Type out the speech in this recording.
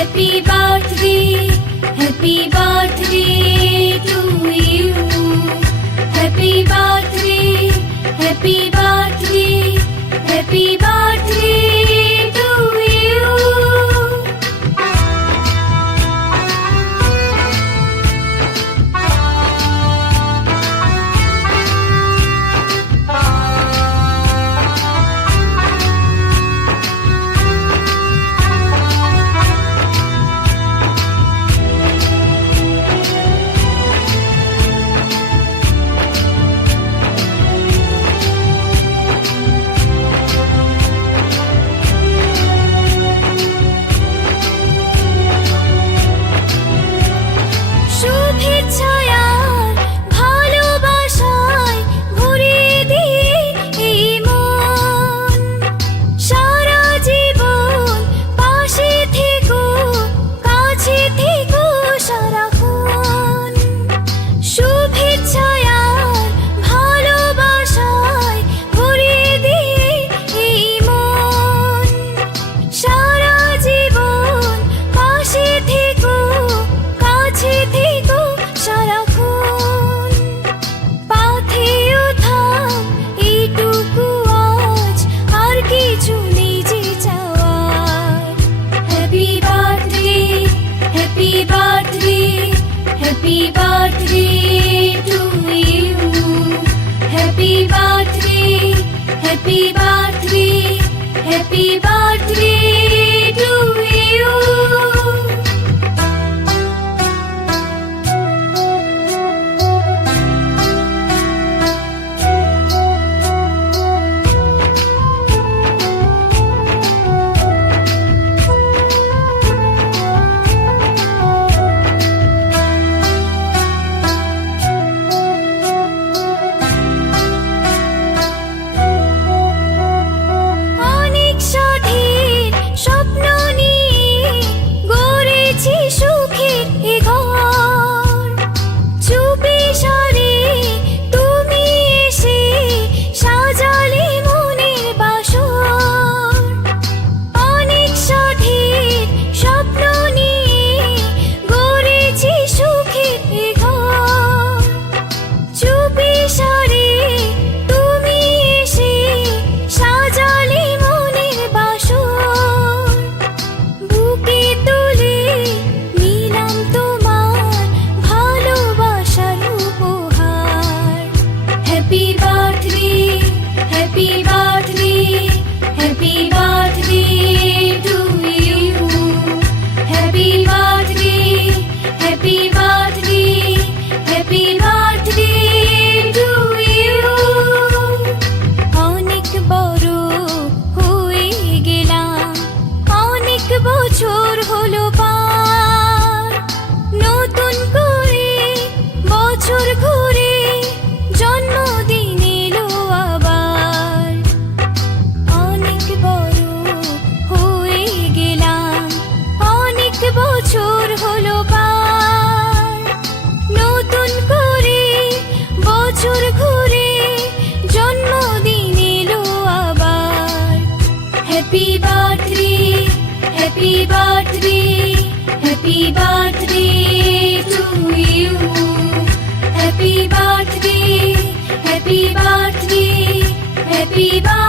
Happy birthday, happy birthday to you. Happy birthday, happy birthday, happy birthday to you. Happy birthday to you. Happy birthday, happy birthday, happy birthday to you. Happy birthday to you. Happy birthday, happy birthday, happy birthday to you. অনেক বড় হয়ে গেলাম, অনেক বছর হলো পার, নতুন করে বছর ঘুরে জন্মদিন এলো আবার। অনেক বড় হয়ে গেলাম, অনেক বছর হলো পার, নতুন করে বছর ঘুরে জন্মদিন এলো আবার। Happy birthday, happy birthday, happy birthday to you. Happy birthday, happy birthday, happy birthday.